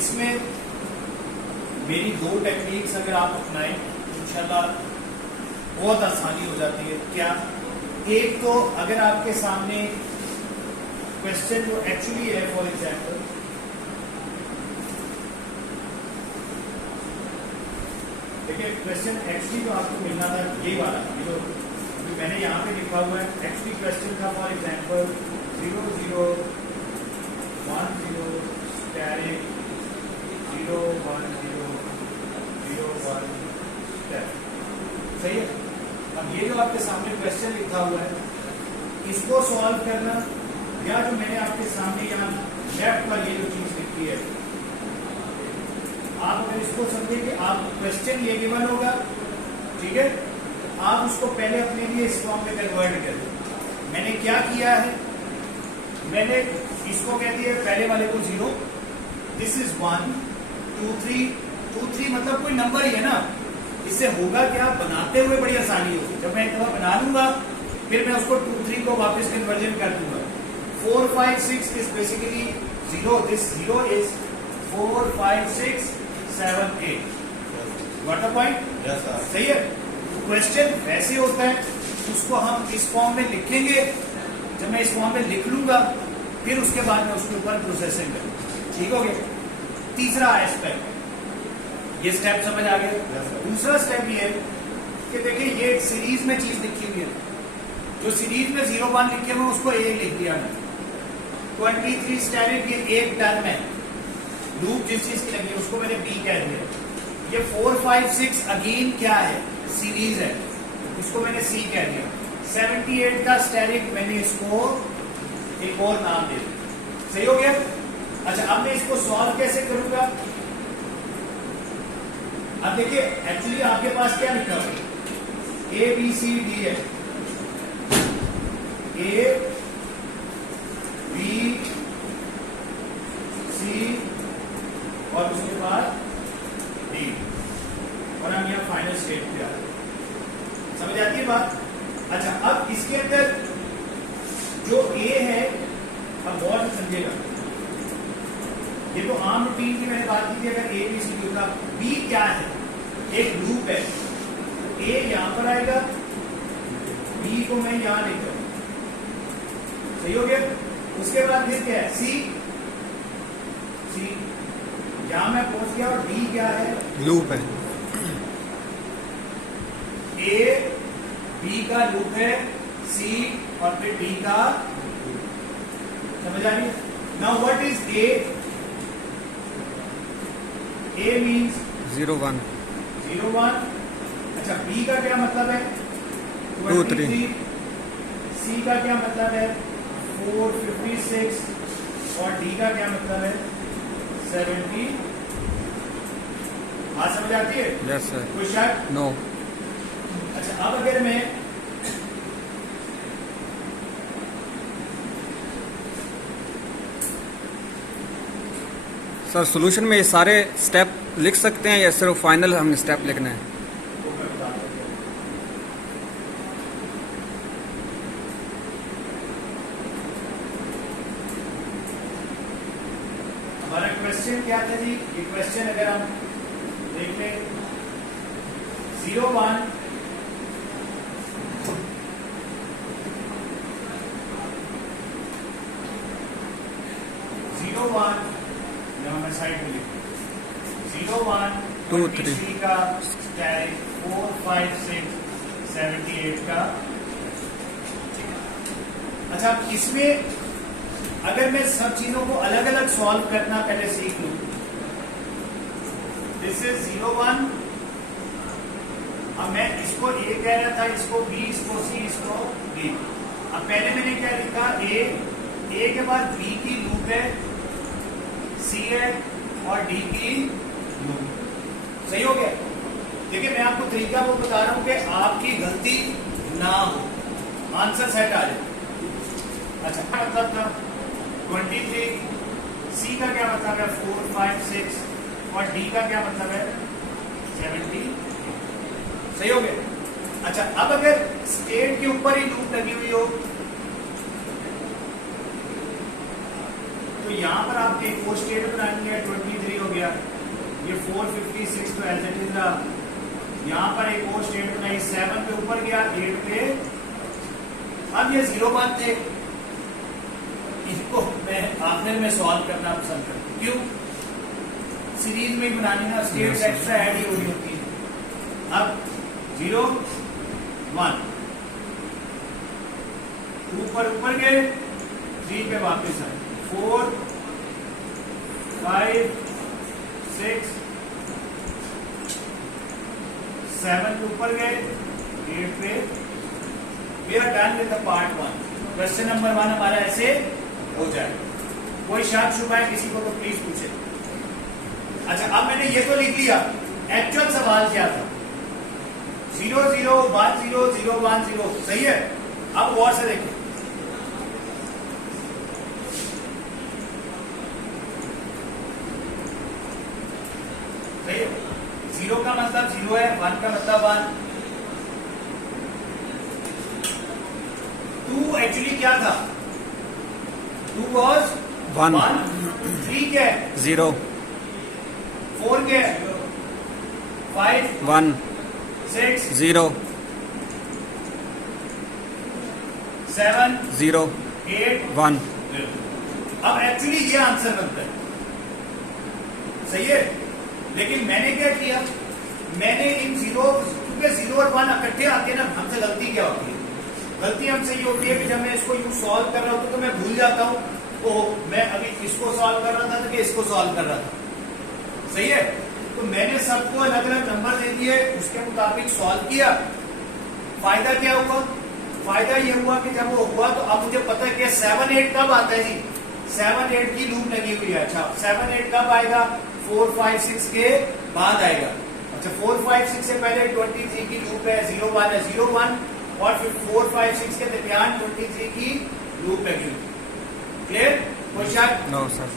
इसमें मेरी दो टेक्निक्स अगर आप अपनाएं इंशाल्लाह बहुत आसानी हो जाती है। क्या? एक तो अगर आपके सामने क्वेश्चन जो एक्चुअली है, फॉर एग्जाम्पल देखिए, क्वेश्चन एक्चुअली जो आपको मिलना था ये वाला, जो मैंने यहाँ पे लिखा हुआ है, एक्चुअली क्वेश्चन था फॉर एग्जाम्पल 0010 स्टैरिक 01001 स्टैरिक। सही है। अब ये जो आपके सामने क्वेश्चन लिखा हुआ है, इसको सॉल्व करना, या जो मैंने आपके सामने यहाँ लेफ्ट पर ये जो चीज लिखी है, आप अगर इसको समझे कि आप क्वेश्चन ये गिवन होगा, ठीक है, आप उसको पहले अपने लिए इस फॉर्म में कन्वर्ट कर दो। मैंने क्या किया है, मैंने इसको कह दिया पहले वाले को 0, दिस इज 1 2 3 2 3 मतलब कोई नंबर ही है ना। इससे होगा क्या, बनाते हुए बड़ी आसानी होगी। जब मैं एक दफा बना लूंगा, फिर मैं उसको 2 3 को वापस कन्वर्जन कर दूंगा। 4 5 6 is basically 0, this 0 is 4 5 6 7 8। Got the point? सही है। क्वेश्चन वैसे होता है, उसको हम इस फॉर्म में लिखेंगे। जब मैं इस फॉर्म में लिख लूंगा, फिर उसके बाद में उसके ऊपर प्रोसेसिंग करूंगा। ठीक हो गया? तीसरा एस्पेक्ट, ये स्टेप समझ आ गया। दूसरा स्टेप ये है कि देखिए, ये एक सीरीज में चीज लिखी हुई है। जो सीरीज में 0 1 लिखे हुए उसको A लिख दिया मैंने। 23 स्टैरिक ये एक टर्म है, लूप जिस चीज की लगी उसको मैंने B कह दिया। ये 4 5 6 अगेन क्या है, सीरीज है, इसको मैंने C कह दिया। 78 का स्टैरिक मैंने इसको एक और नाम दे दिया। सही हो गया? अच्छा, अब मैं इसको सॉल्व कैसे करूंगा? अब देखिए, एक्चुअली आपके पास क्या लिखा हुआ है, A B C D है, A B C और उसके बाद D, और हम यहाँ फाइनल स्टेट पे आ रहे हैं। समझ आती है बात? अच्छा, अब इसके अंदर जो A है, अब बहुत समझेगा, ये तो आम रूटीन की मैंने बात की थी। अगर A B C D होगा, B क्या है, एक लूप है। A यहां पर आएगा, B को मैं यहां लेकर, सही हो गया? उसके बाद फिर क्या है, C यहां मैं पहुंच गया, और D क्या है, लूप है। A B का लूप है, C और फिर D का, समझ आ रही है? Now what is A? A means 0 1 0 1। अच्छा, B का क्या मतलब है, 2 3। C का क्या मतलब है, 4 56, और D का क्या मतलब है, 70। बात समझ आती है? Yes sir. कोई शक? नो। अच्छा, अब अगर मैं सर सॉल्यूशन में ये सारे स्टेप लिख सकते हैं या सिर्फ फाइनल हम स्टेप लिखना है? हमारा क्वेश्चन क्या था जी? ये क्वेश्चन अगर हम देख लें, 0 1 0 1, यहाँ मैं साइड में लिखूँ, 0 1 2 3 का स्टैरिक, 4 5 6 78 का। अच्छा, इसमें अगर मैं सब चीजों को अलग अलग सॉल्व करना पहले सीख लूं, दिस इज 0 1, अब मैं इसको A कह रहा था, इसको B, इसको C, इसको D। अब पहले मैंने क्या लिखा, A के बाद B की लूप है, C है, और D की लूप। सही हो गया? देखिए, मैं आपको तरीका वो बता रहा हूं कि आपकी गलती ना हो, आंसर सेट आ जाए। अच्छा, क्या मतलब था 23, C का क्या मतलब है 4 5 6, और D का क्या मतलब है 70। सही हो गया? अच्छा, अब अगर स्टेट के ऊपर ही लूप लगी हुई हो, तो तो यहाँ पर आपने एक और स्टेट बनानी है, 23 हो गया, ये 456 तो एज इट इज रहा। यहाँ पर एक और स्टेट बनाई, 7 पे ऊपर गया, 8 पे। अब ये 0 बात थे, इसको मैं आखिर में सॉल्व करना पसंद करता हूँ। क्यों? सीरीज में ही बनानी ना, स्टेट्स एक्स्ट्रा ऐड ही हो रही होती है। अब 0 1 ऊपर गए, 3 पे वापस आए, 4 5 6 7 पे ऊपर गए, 8 पे। We are done with the part 1। Question number 1 हमारा ऐसे हो जाए। कोई शक शुबा है किसी को तो प्लीज पूछे। अच्छा, अब मैंने ये तो लिख लिया, एक्चुअल सवाल क्या था? 0 0 1 0 0 1 0, सही है। अब गौर से देखिए, सही है। 0 का मतलब 0 है, 1 का मतलब 1। 2 एक्चुअली क्या था? 2 was 1। 3 क्या है? 0 4 क्या है? 5 1 6 0 7 0 8 1। अब एक्चुअली ये आंसर बनता है, सही है। लेकिन मैंने क्या किया, मैंने इन 0, क्योंकि 0 और 1 इकट्ठे आते हैं ना, हमसे गलती क्या होती है? गलती हमसे ये होती है कि जब मैं इसको यूं सॉल्व कर रहा हूं तो मैं भूल जाता हूं, तो मैं अभी इसको सॉल्व कर रहा था तो इसको सॉल्व कर रहा था, सही है। तो मैंने सबको अलग अलग नंबर दे दिए, उसके मुताबिक सॉल्व किया। फायदा क्या हुआ? फायदा ये हुआ कि जब वो हुआ तो अब मुझे पता है कि 7 8 कब आता है जी? 7 8 की लूप लगी हुई है। अच्छा, 7 8 कब आएगा? 4 5 6 के बाद आएगा। अच्छा, 4 5 6 से पहले 23 की लूप है, 0 1 है, 0 1, और फिर 4 5 6 के दरमियान 23 की लूप लगी हुई। क्लियर? कोई शक? No sir.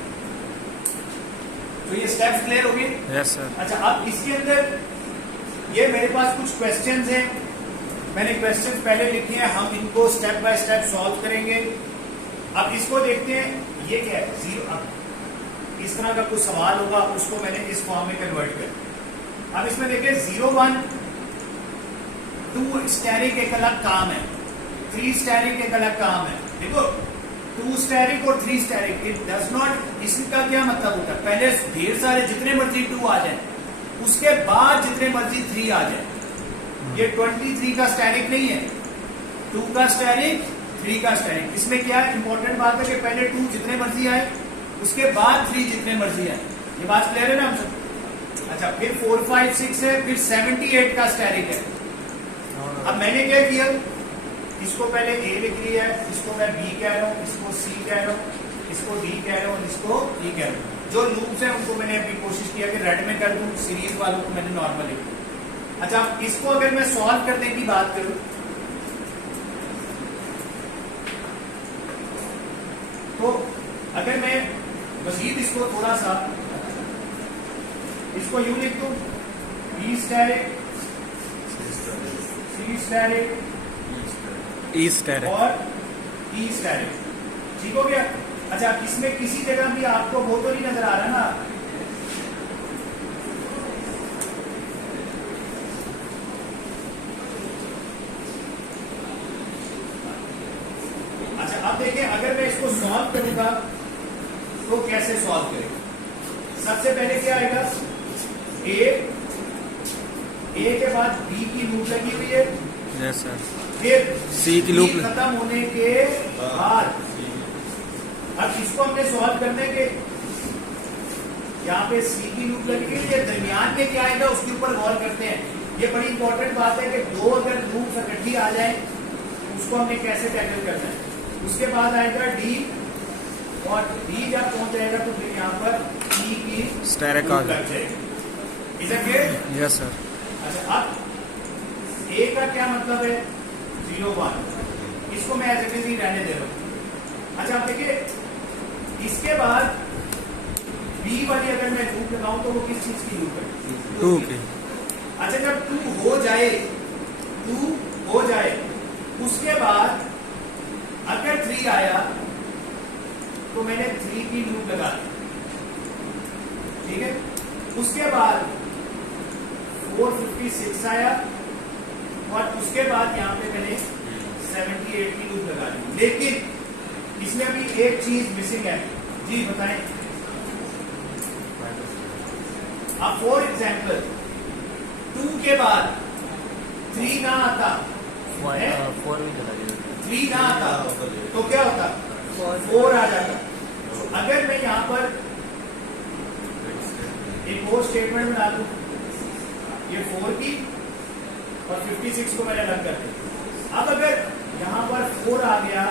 तो ये स्टेप्स क्लियर हो गए? Yes sir. अच्छा, अब इसके अंदर ये मेरे पास कुछ क्वेश्चंस हैं, मैंने क्वेश्चंस पहले लिखे हैं, हम इनको स्टेप बाय स्टेप सॉल्व करेंगे। अब इसको देखते हैं, ये क्या है? 0। अब इस तरह का कुछ सवाल होगा, उसको मैंने इस फॉर्म में कन्वर्ट कर। अब इसमें देखिए 0 1 2 स्टैरिक एक अलग काम है, 3 स्टैरिक एक अलग काम है। देखो 2 स्टैरिक और 3 स्टैरिक, इट डज नॉट, इसका क्या मतलब होता है? पहले ढेर सारे जितने मर्जी 2 आ जाए, उसके बाद जितने मर्जी 3 आ जाए। ये 23 का स्टैरिक नहीं है, 2 का स्टैरिक, 3 का स्टैरिक। इसमें क्या इंपॉर्टेंट बात है कि पहले 2 जितने मर्जी आए, उसके बाद 3 जितने मर्जी आए। ये बात क्लियर है ना हम सब? अच्छा, फिर 4 5 6 है, फिर 78 का स्टैरिक है। अब मैंने क्या किया, इसको पहले ए लिख लिया है, इसको मैं बी कह रहा हूँ, इसको सी कह रहा हूँ, इसको डी कह रहा हूँ, इसको ई कह रहा हूँ। जो लूप्स हैं उनको मैंने अभी कोशिश किया कि रेड में कर दूं, सीरीज वालों को मैंने नॉर्मल लिख दिया। अच्छा, इसको अगर मैं सॉल्व करने की बात करूं तो अगर मैं मजीद इसको थोड़ा सा इसको यूं लिख दूं, बी स्टैरिक, सी स्टैरिक, ई स्टैरिक और ई स्टैरिक, ठीक हो गया। अच्छा, इसमें किसी जगह भी आपको वो तो नहीं नजर आ रहा ना? अच्छा, अब देखिए, अगर मैं इसको सॉल्व करूंगा तो कैसे सॉल्व करेंगे? सबसे पहले क्या आएगा? ए के बाद बी की लूप लगी हुई है। Yes sir. फिर सी की लूप खत्म होने के बाद अब इसको हमने सॉल्व करने के, यहाँ पे सी की लूप लगी हुई है, दरमियान में क्या आएगा उसके ऊपर गौर करते हैं। ये बड़ी इंपॉर्टेंट बात है कि 2 अगर लूप इकट्ठी आ जाए उसको हमने कैसे टैकल करना है। उसके बाद आएगा डी, और डी जब पहुंच जाएगा तो फिर यहाँ पर ई की स्टैरिक आ लग जाएगी। Is it? Yes sir. अच्छा, अब ए का क्या मतलब है? 0 1, इसको मैं एज इट इज ही रहने दे रहा हूँ। अच्छा, अब देखिए, इसके बाद बी वाली अगर मैं लूप लगाऊं तो वो किस चीज की लूप है? 2 की। अच्छा, जब 2 हो जाए, 2 हो जाए, उसके बाद अगर 3 आया तो मैंने 3 की लूप लगा दी, ठीक है। उसके बाद 456 आया और उसके बाद यहाँ पे मैंने 78 की लूप लगा दी। लेकिन इसमें अभी एक चीज मिसिंग है। जी बताएं। अब फॉर एग्जाम्पल 2 के बाद 3 ना आता, 3 ना आता तो क्या होता, 4 आ जाता। अगर मैं यहाँ पर एक और स्टेटमेंट बना दूं, ये 4 की और 56 को मैंने अलग कर दिया। अब अगर यहाँ पर 4 आ गया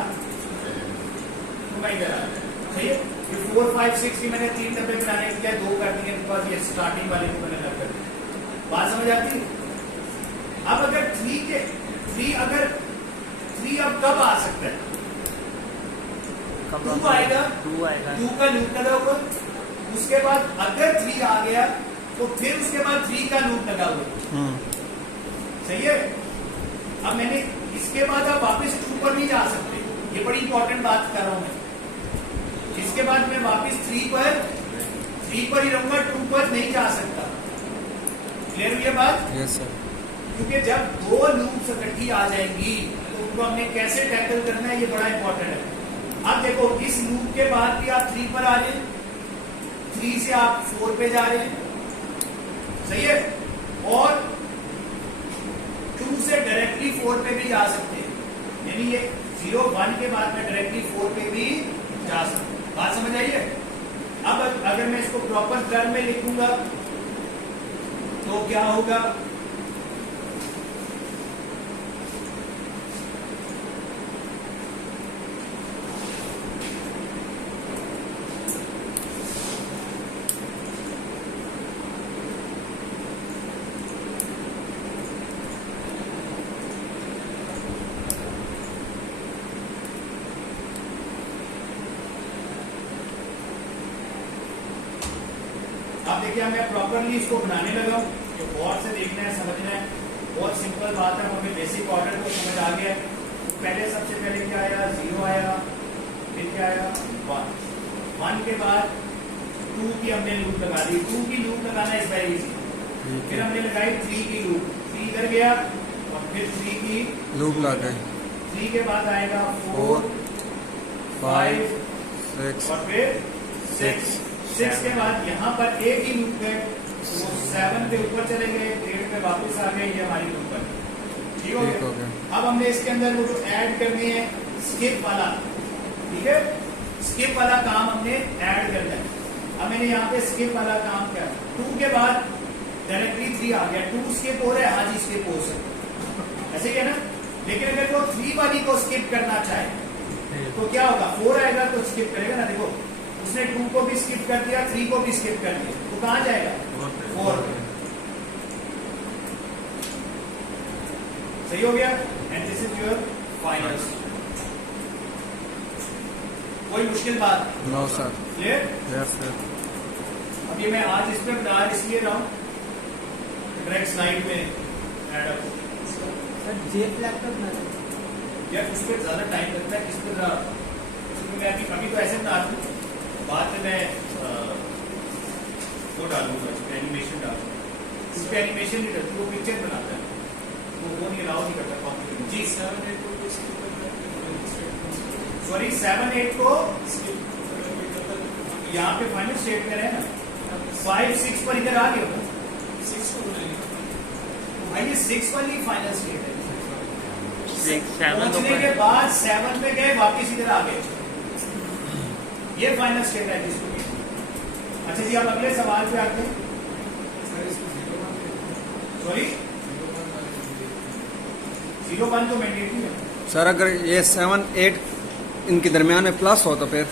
तो मैं इधर आ गया, सही है। ये 4, 5, 6 की मैंने 3 डब्बे बनाने के लिए 2 कर दिए, बिकॉज ये स्टार्टिंग वाले को मैंने अलग कर दिया। बात समझ आती है। अब अगर 3 अब कब आ सकता है, 2 आएगा, 2 का लूप लगा हुआ। उसके बाद अगर 3 आ गया तो फिर उसके बाद 3 का लूप लगा हुआ, सही है। अब मैंने इसके बाद आप वापस 2 पर नहीं जा सकते, ये बड़ी इंपॉर्टेंट बात कर रहा हूं मैं। इसके बाद मैं वापस 3 पर ही रहूंगा, 2 पर नहीं जा सकता। क्लियर हुई बात? Yes sir. क्योंकि जब 2 लूप्स इकट्ठी आ जाएंगी तो उनको हमने कैसे टैकल करना है, ये बड़ा इंपॉर्टेंट है। अब देखो इस लूप के बाद भी आप 3 पर आ रहे हैं, 3 से आप 4 पे जा रहे हैं, सही है। और 2 से डायरेक्टली 4 पे भी जा सकते हैं, यानी ये 0, 1 के बाद में डायरेक्टली 4 पे भी जा सकते हैं। बात समझ आई है? अब अगर मैं इसको प्रॉपर टर्म में लिखूंगा तो क्या होगा, अब देखिए मैं प्रॉपरली इसको बनाने लगा हूं, जो गौर से देखना है, समझना है। बहुत सिंपल बात है, हमें बेसिक ऑर्डर को समझ आ गया। तो पहले सबसे पहले क्या आया, 0 आया, फिर क्या आया 1, 1 के बाद 2 की हमने लूप लगा दी। 2 की लूप लगाना इज वेरी इजी। फिर हमने लगाई 3 की लूप, 3 इधर गया और फिर 3 की लूप लगा 3 के बाद आएगा 4, 5, 6 और फिर 6 के बाद यहाँ पर एक ही लूप है, वो 7 पे ऊपर चले गए, 8 पे वापस आ गए, ये हमारी लूप है। ठीक हो गया। अब हमने इसके अंदर वो जो ऐड करने हैं स्किप वाला, ठीक है, स्किप वाला काम हमने ऐड करना है। अब मैंने यहाँ पे स्किप वाला काम किया, 2 के बाद डायरेक्टली 3 आ गया, 2 स्किप हो रहा है, हाँ जी स्किप हो सकता, ऐसे ही है ना। लेकिन अगर वो 3 वाली को स्किप करना चाहे तो क्या होगा, 4 आएगा तो स्किप करेगा ना। देखो उसने 2 को भी स्किप कर दिया, 3 को भी स्किप कर दिया, तो कहां जाएगा, 4 पे। सही हो गया। And this is your final. कोई मुश्किल बात? No sir. Clear? Yes sir. अब ये मैं आज इस पे बता इसलिए रहा हूं, डायरेक्ट स्लाइड में ऐड अप सर जे फ्लैग का बनाना यार, उस पर ज्यादा टाइम लगता है। इस पर मैं अभी तो ऐसे बना दूं, बाद में मैं वो डालूंगा, एनिमेशन डालूंगा। इस पे एनिमेशन नहीं करती, वो पिक्चर बनाता है, तो वो नहीं अलाउ नहीं करता कॉम्प्यूटर। जी 7, 8 को सॉरी 7, 8 को यहाँ पे फाइनल स्टेट में है ना, 5, 6 पर इधर आ गया हो, 6 को भाई ये 6 वाली फाइनल स्टेट है। पहुंचने के बाद 7 में गए, वापिस इधर आ गए, ये फाइनल स्टेट है जिसको। अच्छा जी, आप अगले सवाल पे आते हैं। सॉरी 0, 1 तो मैंडेटरी है सर। अगर ये 7, 8 इनके दरमियान में प्लस हो तो फिर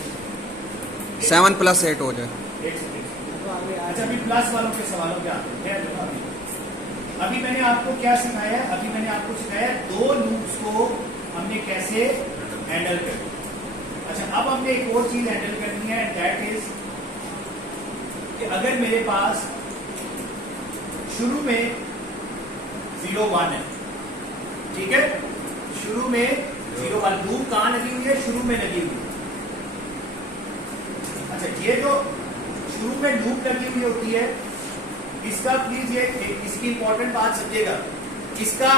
7 + 8 हो जाए। अच्छा अभी प्लस वालों के सवालों पे आते हैं। अभी मैंने आपको क्या सिखाया है, अभी मैंने आपको सिखाया 2 लूप्स को हमने कैसे हैंडल करना। अच्छा अब हमने एक और चीज हैंडल करनी है, दैट इज कि अगर मेरे पास शुरू में 0, 1 है, ठीक है, शुरू में 0, 1 लूप कहां लगी हुई है, शुरू में लगी हुई है। अच्छा, ये जो शुरू में लूप लगी हुई होती है, इसका प्लीज ये इसकी इंपॉर्टेंट बात समझिएगा, इसका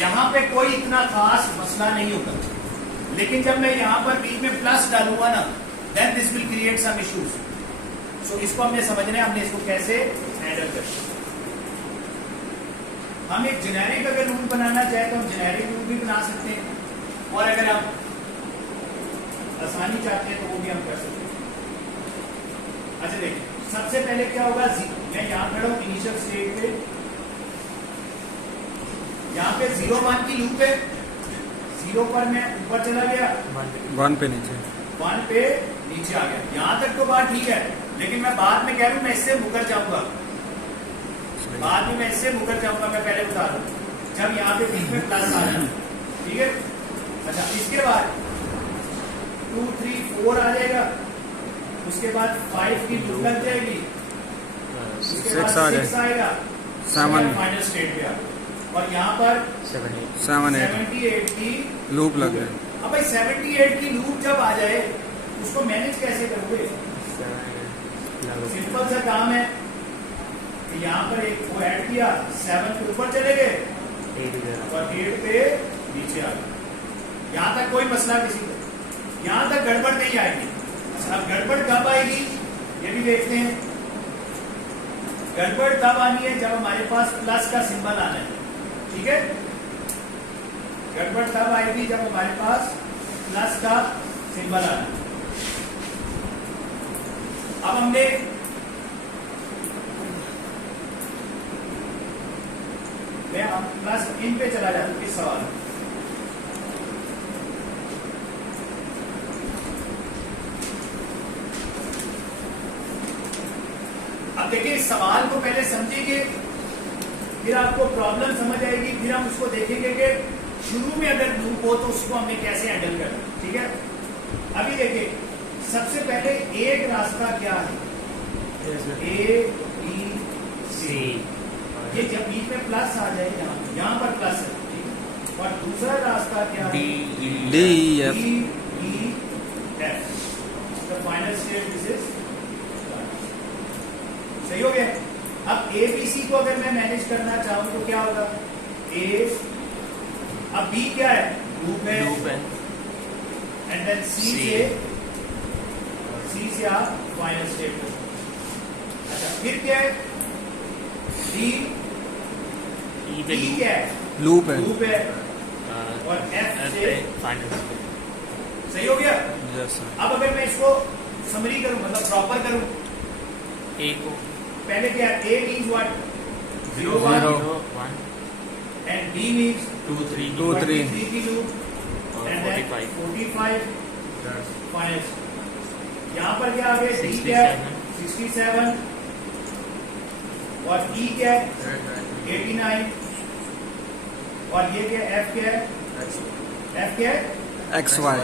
यहां पे कोई इतना खास मसला नहीं होता, लेकिन जब मैं यहां पर बीच में प्लस डालूंगा ना, then this will create some issues. So इसको हमने समझना है, हमने इसको कैसे हैंडल करना। हम एक जेनेरिक अगर लूप बनाना चाहे तो हम जेनेरिक लूप भी बना सकते हैं, और अगर आप आसानी चाहते हैं तो वो भी हम कर सकते हैं। अच्छा देखिए, सबसे पहले क्या होगा, मैं यहां खड़ा हूं इनिशियल स्टेट पे, यहां पे 0 1 की लूप है, 0 पर मैं ऊपर चला गया, 1 पे नीचे, 1 पे नीचे आ गया। यहां तक तो बात ठीक है, लेकिन मैं बाद में कह रहा हूं मैं इससे मुकर जाऊंगा, बाद में मैं इससे मुकर जाऊंगा, मैं पहले बता दूं, जब यहां पे बीच में प्लस आ जाए, ठीक है। अच्छा, इसके बाद 2 3 4 आ जाएगा, उसके बाद 5 की लूप लग जाएगी, उसके बाद 6 आएगा, 7 फाइनल स्टेट पे आ, और यहाँ पर 78 की लूप लग गए। अब भाई 78 की लूप जब आ जाए उसको मैनेज कैसे करोगे? सिंपल सा काम है, यहाँ पर एक वो ऐड किया, 7 के ऊपर चले गए और 8 पे नीचे आ गए। यहाँ तक कोई मसला किसी को, यहाँ तक गड़बड़ नहीं आएगी। अब गड़बड़ कब आएगी ये भी देखते हैं। गड़बड़ तब आनी है जब हमारे पास प्लस का सिंबल आना है, ठीक है। गड़बड़ तब आएगी जब हमारे पास प्लस का सिंबल आना है। अब हमने मैं प्लस इन पे चला जाता हूं, इस सवाल अब देखिए, इस सवाल को पहले समझेंगे, फिर आपको प्रॉब्लम समझ आएगी, फिर हम उसको देखेंगे कि शुरू में अगर लूप हो तो उसको हमें कैसे हैंडल करना, ठीक है। अभी देखिए, सबसे पहले एक रास्ता क्या है, ए बी सी, ये जब बीच में प्लस आ जाए, यहाँ पर प्लस है, ठीक है। और दूसरा रास्ता क्या है, D E F, final state this is, सही हो गया। अब ए बी सी को अगर मैं मैनेज करना चाहूं तो क्या होगा, ए, अब बी क्या है, लूप है, एंड देन सी से आप फाइनल स्टेट कर। अच्छा, फिर क्या है, डी क्या है, लूप है, और एफ से फाइनल। सही हो गया। Yes sir. अब अगर मैं इसको समरी करूं, मतलब प्रॉपर करूं, ए को पहले क्या है, A means what, 0 1, and D means 2 3 2 3 की लूप, और एंड देन 45 फाइनल। यहाँ पर क्या आ गया, डी क्या है, 67, और ई क्या है, 89, और ये क्या है, एफ क्या है, एफ क्या है, एक्स वाई।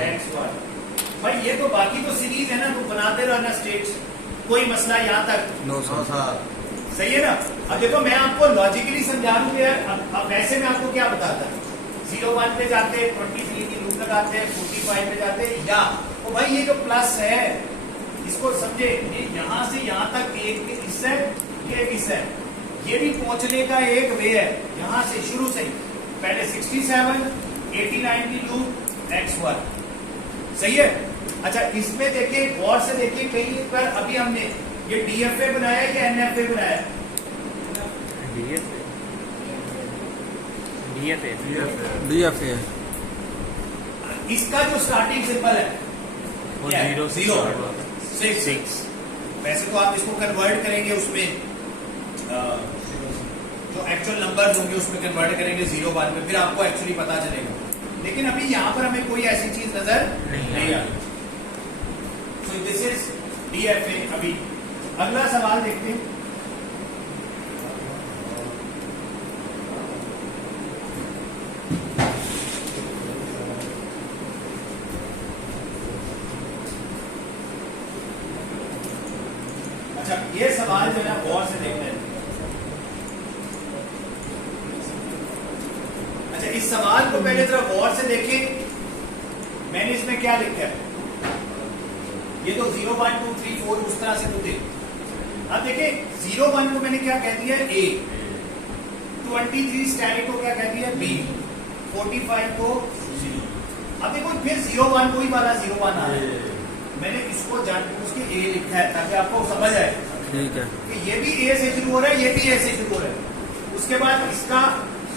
भाई ये तो बाकी तो सीरीज है ना, तो बनाते रहना स्टेट्स, कोई मसला यहाँ तक, नो सर। सही है ना। अब देखो, मैं आपको लॉजिकली समझा दूं कि अब वैसे मैं आपको क्या बताता, 0 1 पे जाते हैं, 23 की लूप लगाते हैं, 45 पे जाते हैं, या तो भाई ये जो प्लस है इसको समझे, ये यहाँ से यहाँ तक एक हिस्सा है, ये एक हिस्सा है, ये भी पहुंचने का एक वे है, यहाँ से शुरू से ही पहले 67 89 की लूप x1, सही है। अच्छा, इसमें देखिए, गौर से देखिए, कहीं पर अभी हमने ये डीएफए बनाया या एनएफए बनाया, डी एफ ए। इसका जो स्टार्टिंग सिंबल है वो क्या है? 0 0 6। वैसे तो आप इसको कन्वर्ट करेंगे, उसमें जो एक्चुअल नंबर्स होंगे उसमें कन्वर्ट करेंगे 0 1 में, फिर आपको एक्चुअली पता चलेगा। लेकिन अभी यहाँ पर हमें कोई ऐसी चीज नजर नहीं आ रही। So this is DFA। अभी अगला सवाल देखते हैं। अच्छा, ये सवाल जो है ना, गौर से देखते हैं। अच्छा, इस सवाल को पहले जरा गौर से देखें, मैंने इसमें क्या लिखा है। ये तो 0 1 2 3 4 उस तरह से तो थे। अब देखिए 0 1 को मैंने क्या कह दिया A, 23 स्टैटिक को क्या कह दिया B, 45 को C। अब देखो फिर 0 1 कोई वाला 0 1 आ रहा है, मैंने इसको जानबूझ के A लिखा है ताकि आपको समझ आए ठीक है। कि ये भी A से शुरू हो रहा है, ये भी A से शुरू हो रहा है। उसके बाद इसका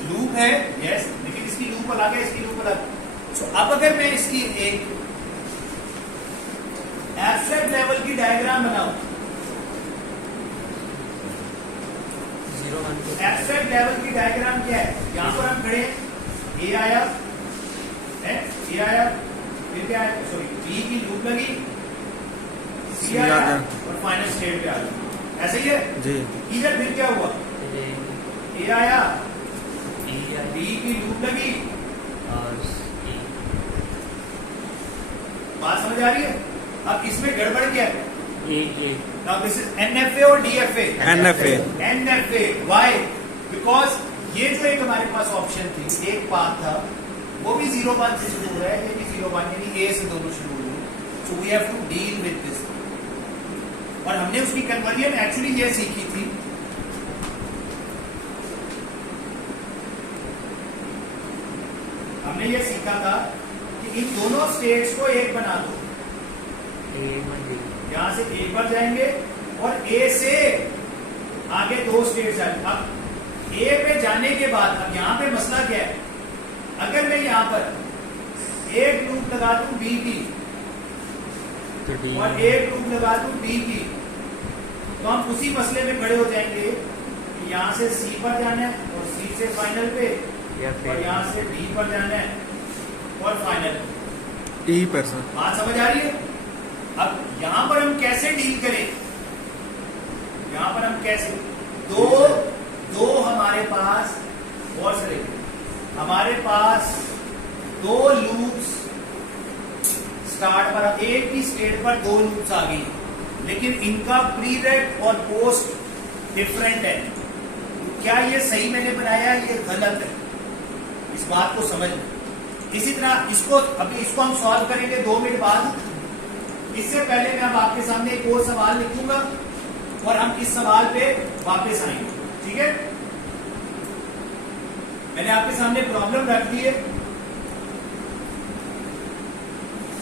लूप है, यस, लेकिन इसकी लूप अलग है, इसकी लूप अलग। तो अब अगर मैं इसकी एक एब्स्ट्रैक्ट लेवल की डायग्राम बनाऊं, 0 1 2 एब्स्ट्रैक्ट लेवल की डायग्राम क्या है? यहां पर हम खड़े, ए आया है, ए आया, फिर क्या आया, सॉरी बी की लूप लगी, सी आया और फाइनल स्टेट पे आ गया, ऐसे ही है जी। इधर फिर क्या हुआ, ए आया, बी की लूप लगी, बात समझ आ रही है? अब इसमें गड़बड़ क्या है? Now this is NFA और DFA? NFA। NFA, why? Because ये जो एक हमारे पास ऑप्शन थी, एक पाथ था, वो भी 0 1 से शुरू हो रहा है, ये भी 0 1 यानी A से दोनों शुरू हो रहे हैं। So we have to deal with this. और हमने उसकी कन्वर्जन एक्चुअली ये सीखी थी, हमने ये सीखा था कि इन दोनों स्टेट्स को एक बना दो, यहां से एक बार जाएंगे और ए से आगे 2 स्टेट्स आएंगे। अब ए पे जाने के बाद अब यहां पे मसला क्या है, अगर मैं यहां पर एक लूप लगा दूं बी की और एक लूप लगा दूं डी की, तो हम उसी मसले में खड़े हो जाएंगे कि यहां से सी पर जाना है और सी से फाइनल पे, और यहां से डी पर जाना है और फाइनल ई पर सर। बात समझ आ रही है? अब यहां पर हम कैसे डील करें, यहां पर हम कैसे दो हमारे पास, और से हमारे पास 2 लूप्स स्टार्ट पर, एक ही स्टेट पर 2 लूप्स आ गई, लेकिन इनका प्रीरेक और पोस्ट डिफरेंट है। क्या ये सही मैंने बनाया है, ये गलत है? इस बात को समझ। इसी तरह इसको अभी इसको हम सॉल्व करेंगे 2 मिनट बाद। इससे पहले मैं अब आपके सामने एक और सवाल लिखूंगा और हम इस सवाल पे वापस आएंगे, ठीक है? मैंने आपके सामने प्रॉब्लम रख दी है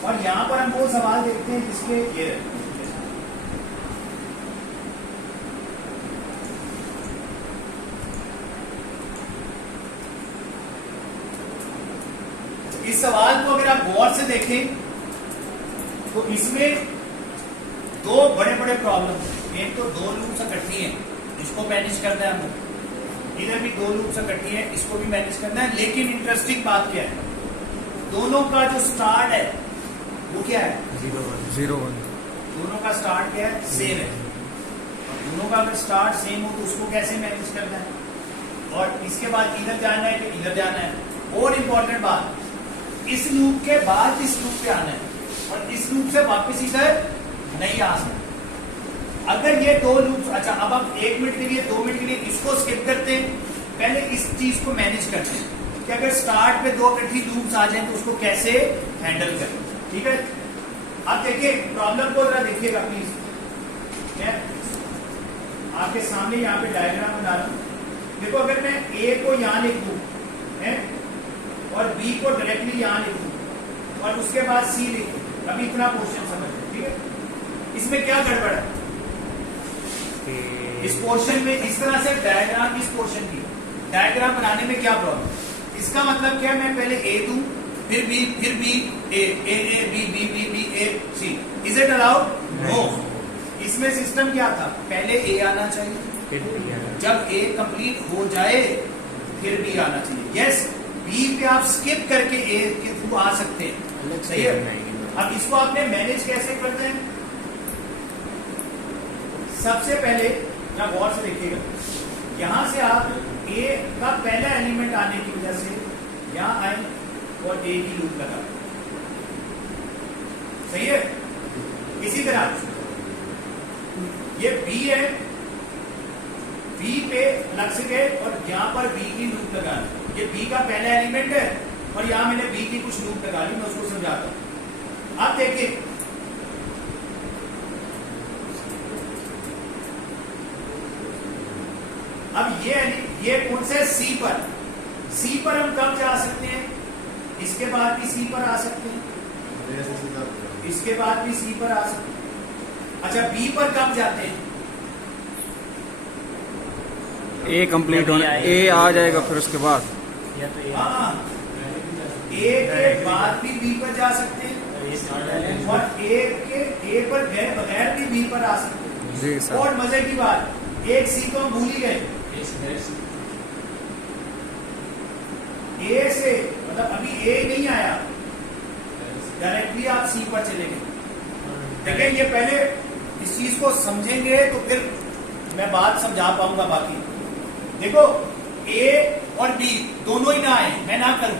और यहां पर हम वो सवाल देखते हैं जिसके ये इस सवाल को अगर आप गौर से देखें तो इसमें 2 बड़े बड़े प्रॉब्लम, एक तो 2 लूप्स इकट्ठी हैं, इसको मैनेज करना है हमको, इधर भी 2 लूप्स इकट्ठी हैं, इसको भी मैनेज करना है। लेकिन इंटरेस्टिंग बात क्या है, दोनों का जो स्टार्ट है वो क्या है, 0 1। दोनों का स्टार्ट क्या है, सेम है। और दोनों का अगर स्टार्ट सेम हो तो उसको कैसे मैनेज करना है, और इसके बाद इधर जाना है कि इधर जाना है। और इम्पोर्टेंट बात, इस लूप के बाद इस लूप पे आना है और इस लूप से वापस इधर नहीं आ सकते। अगर ये 2 लूप्स, अच्छा अब हम 1 मिनट के लिए 2 मिनट के लिए इसको स्किप करते हैं, पहले इस चीज को मैनेज करते हैं कि अगर स्टार्ट पे 2 इकट्ठी लूप्स आ जाए तो उसको कैसे हैंडल करें, ठीक है? आप देखिए प्रॉब्लम को जरा देखिएगा प्लीज, मैं आपके सामने यहाँ पे डायग्राम बना रहा हूं। देखो अगर मैं ए को यहां लिख दूं है और बी को डायरेक्टली यहां लिख दूं और उसके बाद सी लिख दूं, अभी इतना क्वेश्चन समझ, ठीक है? इसमें क्या गड़बड़ है, इस पोर्शन में इस तरह से डायग्राम, इस पोर्शन की डायग्राम बनाने में क्या प्रॉब्लम? इसका मतलब क्या है, मैं पहले ए दूं फिर B A B B B B A C, is it allowed? No. इसमें सिस्टम क्या था, पहले ए आना चाहिए, जब ए कंप्लीट हो जाए फिर बी आना चाहिए। यस, बी पे आप स्किप करके ए के थ्रू आ सकते हैं, सही है? अब इसको आपने मैनेज कैसे करते हैं? सबसे पहले ना गौर से देखिएगा, यहां से आप ए का पहला एलिमेंट आने की वजह से यहां आए और ए की लूप लगा, सही है? इसी तरह ये बी है, बी पे लग सके और यहां पर बी की लूप लगा, ये बी का पहला एलिमेंट है और यहां मैंने बी की कुछ लूप लगा ली, मैं उसको समझाता हूं। आप देखिए अब ये कौन सा है? सी पर। सी पर हम कब जा सकते हैं? इसके बाद भी सी पर आ सकते हैं, इसके बाद भी सी पर आ सकते हैं। अच्छा, बी पर कब जाते हैं? ए कंप्लीट होने, ए आ जाएगा फिर उसके बाद। या तो ये हाँ, ए के बाद भी बी पर जा सकते हैं और ए पर गए बगैर भी बी पर आ सकते हैं। जी सर। और मजे की बात, एक सी तो हम भूल ही गए। ए से मतलब अभी ए नहीं आया, डायरेक्टली आप सी पर चले गए। लेकिन ये पहले इस चीज को समझेंगे तो फिर मैं बात समझा पाऊंगा। बाकी देखो, ए और बी दोनों ही ना आए, मैं ना करूं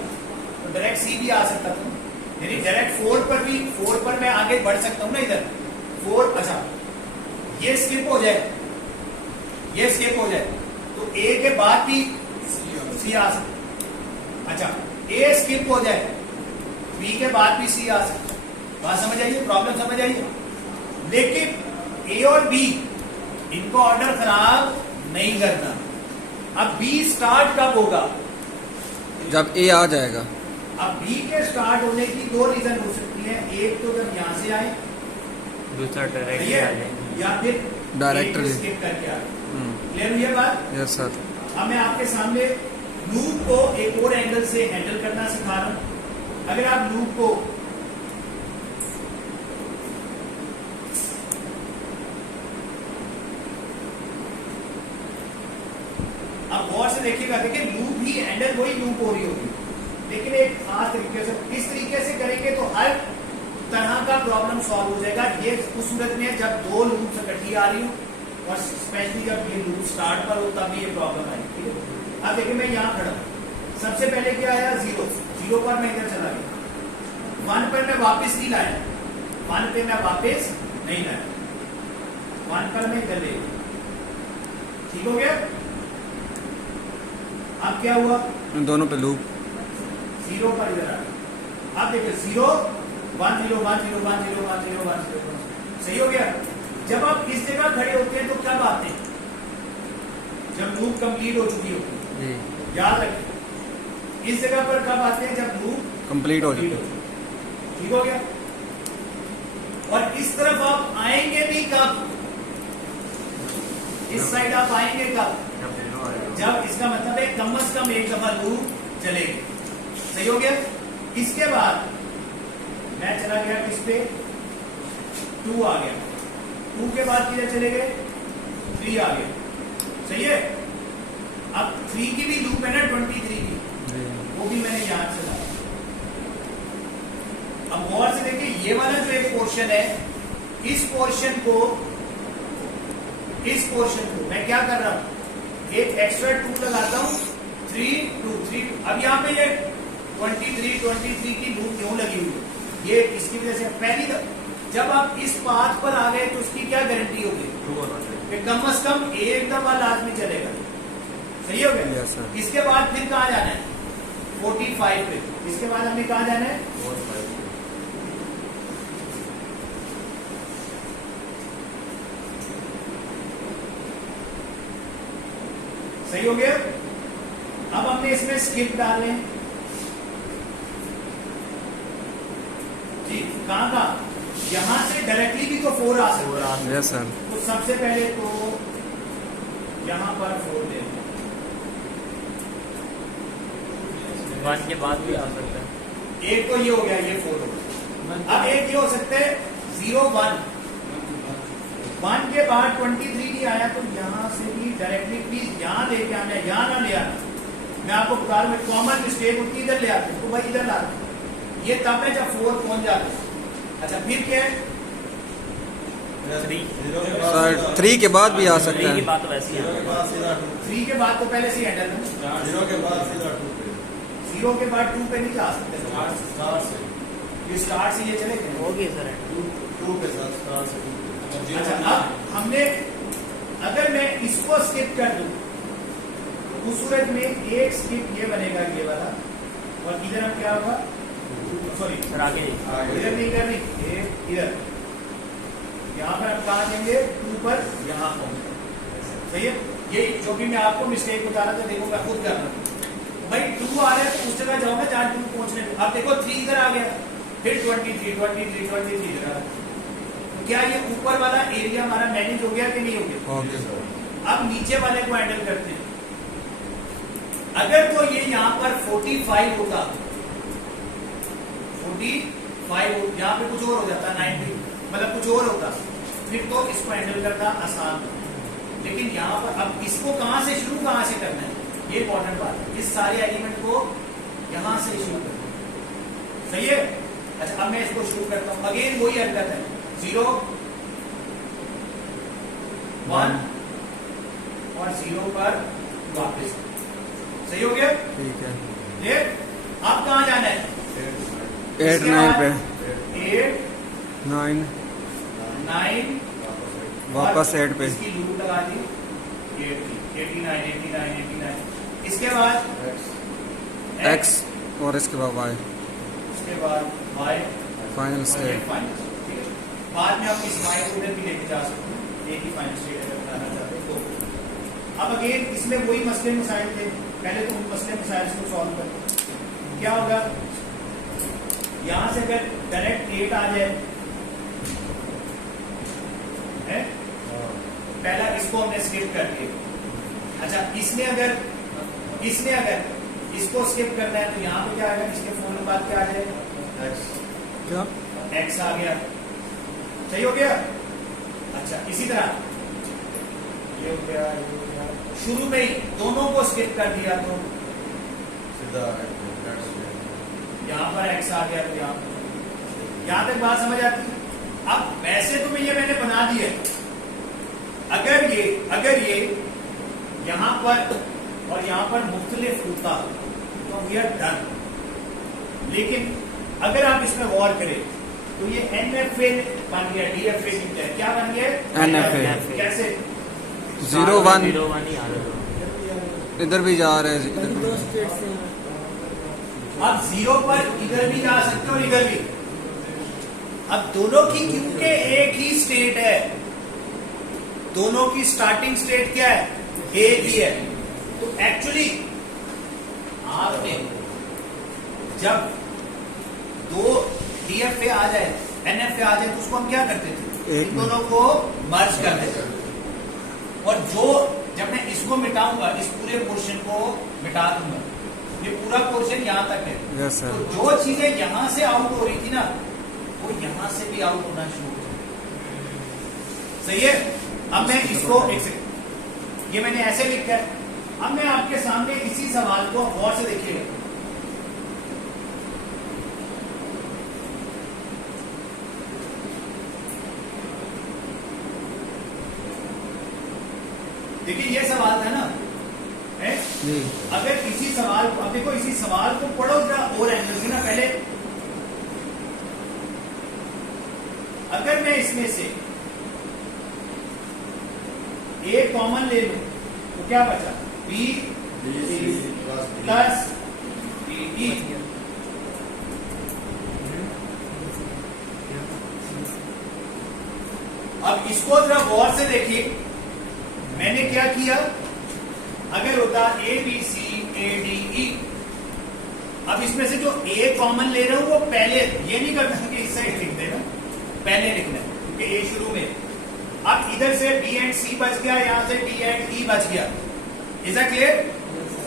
तो डायरेक्ट सी भी आ सकता था, यानी डायरेक्ट 4 पर भी, 4 पर मैं आगे बढ़ सकता हूं ना इधर 4। अच्छा, ये स्किप हो जाए, ये स्किप हो जाए तो ए के बाद भी सी आ सकता। अच्छा, ए स्किप हो जाए, बी के बाद भी सी आ सकता। बात समझ आइए, प्रॉब्लम समझ आइए। लेकिन ए और बी इनको ऑर्डर खराब नहीं करना। अब बी स्टार्ट कब होगा? जब ए आ जाएगा। अब बी के स्टार्ट होने की 2 रीजन हो सकती है। एक तो जब यहां से आए, दूसरा डायरेक्ट सही है, आ जाए। या फिर डायरेक्टली स्किप करके आए। क्लियर हुई है बात? Yes sir. अब मैं आपके सामने लूप को एक और एंगल से हैंडल करना सिखा रहा हूं। अगर आप लूप को अब गौर से देखिएगा, देखिए लूप ही हैंडल वही लूप हो रही होगी, लेकिन एक खास तरीके से, इस तरीके से करेंगे तो हर तरह का प्रॉब्लम सॉल्व हो जाएगा। ये उस सूरत में जब 2 लूप इकट्ठी आ रही हो और स्पेशली जब ये लूप स्टार्ट पर हो तब ये प्रॉब्लम आएगी। ठीक है, अब देखिए मैं यहां खड़ा हूं, सबसे पहले क्या आया? 0 पर मैं इधर चला गया। 1 पर मैं वापस नहीं लाया, 1 पे मैं वापस नहीं लाया, 1 पर मैं इधर ले गया। ठीक हो गया? अब क्या हुआ? इन दोनों पे लूप 0 पर इधर आ गया। अब देखिए 0 1 0 1 0 1 0 1 0 1 0 सही हो गया। जब आप इस जगह खड़े होते हैं तो कब आते हैं? जब लूप कंप्लीट हो चुकी होती है। याद रखिए, इस जगह पर कब आते हैं? जब लूप कंप्लीट हो जाए। ठीक हो गया। और इस तरफ आप आएंगे भी कब? इस साइड आप आएंगे कब? जब इसका मतलब है कम से कम एक दफा लूप चलेगी। सही हो गया। इसके बाद मैं चला गया किस पे? 2 आ गया। 2 के बाद किधर चले गए? 3 आ गया। सही है। अब 3 की भी लूप है ना, 23 की, वो भी मैंने यहां से लाया। अब गौर से देखिए, ये वाला जो एक पोर्शन है, इस पोर्शन को मैं क्या कर रहा हूं? एक एक्स्ट्रा 2 लगाता हूं, 3 2 3। अब यहां पे ये 23 की लूप क्यों लगी हुई है? ये इसकी वजह से पहली जब आप इस पाथ पर आ गए तो उसकी क्या गारंटी होगी? कि कम से कम एक दफा लाजमी चलेगा। सही हो गया। Yes, sir. इसके बाद फिर कहां जाना है? 45 पे। इसके बाद हमें कहां जाना है? सही हो गया। अब हमने इसमें स्किप डाले जी। कहां? यहां से डायरेक्टली भी तो 4 आ सकता है। Yes sir. तो सबसे पहले तो यहां पर 4 ले लें। 1 के बाद भी आ सकता है। एक तो ये हो गया, ये 4 हो गया। अब एक ये हो सकता है 0 1। 1 के बाद 23 नहीं आया तो यहां से भी डायरेक्टली प्लीज यहां लेके आना, यहां ना ले आना। मैं आपको बता रहा हूं, कॉमन मिस्टेक होती है, इधर ले आते हैं तो भाई इधर लाते। ये तब है जब 4 पहुंच जाते हैं। अच्छा, फिर क्या है? 3 सर 3 के बाद भी आ सकता की है। बात तो वैसी है। 3 के बाद तो पहले से हैंडल है। 0 के बाद 2 पे नहीं जा सकते। ये स्टार्ट से ये चले गए। हो गया सर। अच्छा, अब हमने अगर मैं इसको स्किप कर दूं तो उस सूरत में एक स्किप ये बनेगा, ये वाला, और इधर हम क्या होगा? सॉरी, सर आगे इधर नहीं, इधर नहीं, ये इधर। यहाँ पर हम कहा देंगे 2 पर, यहाँ पहुंचे। सही है। ये जो भी मैं आपको मिस्टेक बता रहा था, देखो मैं खुद कर रहा हूँ भाई। 2 आ रहा है तो उस जगह जाऊंगा जहाँ 2 पहुंचने में। अब देखो 3 इधर आ गया, फिर 23 इधर आ रहा। तो क्या ये ऊपर वाला एरिया हमारा मैनेज हो गया कि नहीं हो गया? ओके। अब नीचे वाले को हैंडल करते हैं। अगर तो ये यहाँ पर 45 होता, 45 यहाँ पे कुछ और हो जाता, 90 मतलब कुछ और होता, फिर तो इसको हैंडल करना आसान था। लेकिन यहाँ पर अब इसको कहां से शुरू, कहां से करना है, ये इंपॉर्टेंट बात है। इस सारे एलिमेंट को यहां से शुरू करना है, सही है। अच्छा, अब मैं इसको शुरू करता हूं। अगेन वही हरकत है, 0 1 और 0 पर वापस, सही हो गया? ठीक है। क्लियर? अब कहां जाना है? 8 9 पे 8 9 9 वापस 8 पे। इसकी लूप लगा दी, 89। इसके बाद x और इसके बाद y उसके बाद y फाइनल स्टेट। बाद में आप इस y को उधर भी लेके जा सकते हैं, एक ही फाइनल स्टेट अगर बताना चाहते हैं तो। अब अगेन इसमें वही मसले मसाइल थे, पहले तो उन मसले मसाइल को सॉल्व करते। क्या होगा, यहां से अगर डायरेक्ट 8 आ जाए है, पहला इसको हमने स्किप कर दिया। अच्छा, इसने अगर इसको स्किप करना है तो यहाँ पे क्या आएगा, इसके फोन के बाद क्या आ जाएगा, क्या x आ गया, सही हो गया। अच्छा, इसी तरह ये हो गया, शुरू में ही दोनों को स्किप कर दिया तो सीधा यहाँ पर x आ गया, तो यहाँ तक बात समझ आती है। अब वैसे तो मैंने बना दिया, अगर ये यहां पर और यहां पर मुख्तलिफ होता तो वी आर डन। लेकिन अगर आप इसमें गौर करें तो ये NFA बन गया, DFA नहीं है, क्या बन गया? NFA। कैसे? 0 1 0 1 ही आ रहा है। इधर भी जा रहे हैं, इधर दो भी। स्टेट से अब 0 पर इधर भी जा सकते हो और इधर भी। अब दोनों की क्योंकि एक ही स्टेट है, दोनों की स्टार्टिंग स्टेट क्या है, एक ही है, तो एक्चुअली आपने जब 2 DFA आ जाए, NFA आ जाए, तो उसको हम क्या करते थे, इन दोनों को मर्ज कर देते। और जब मैं इसको मिटाऊंगा, इस पूरे पोर्शन को मिटा दूंगा, ये पूरा पोर्शन यहां तक है। Yes sir. तो जो चीजें यहां से आउट हो रही थी ना, वो यहां से भी आउट होना शुरू हो, सही है। अब मैं इसको ये मैंने ऐसे लिखा है। अब मैं आपके सामने इसी सवाल को गौर से देखिएगा। देखिए ये सवाल था ना, है? अगर इसी सवाल को, अब देखो इसी सवाल को पढ़ो जरा और एंगल से ना। पहले अगर मैं इसमें से A कॉमन ले लूं तो क्या बचा, B प्लस BE। अब इसको जरा गौर से देखिए, मैंने क्या किया, अगर होता ABC ADE, अब इसमें से जो A कॉमन ले रहा हूं वो पहले, ये नहीं करता कि इस साइड लिख देना, पहले लिखना है क्योंकि A शुरू में। अब इधर से B एंड C बच गया, यहां से D एंड E बच गया। Is that clear?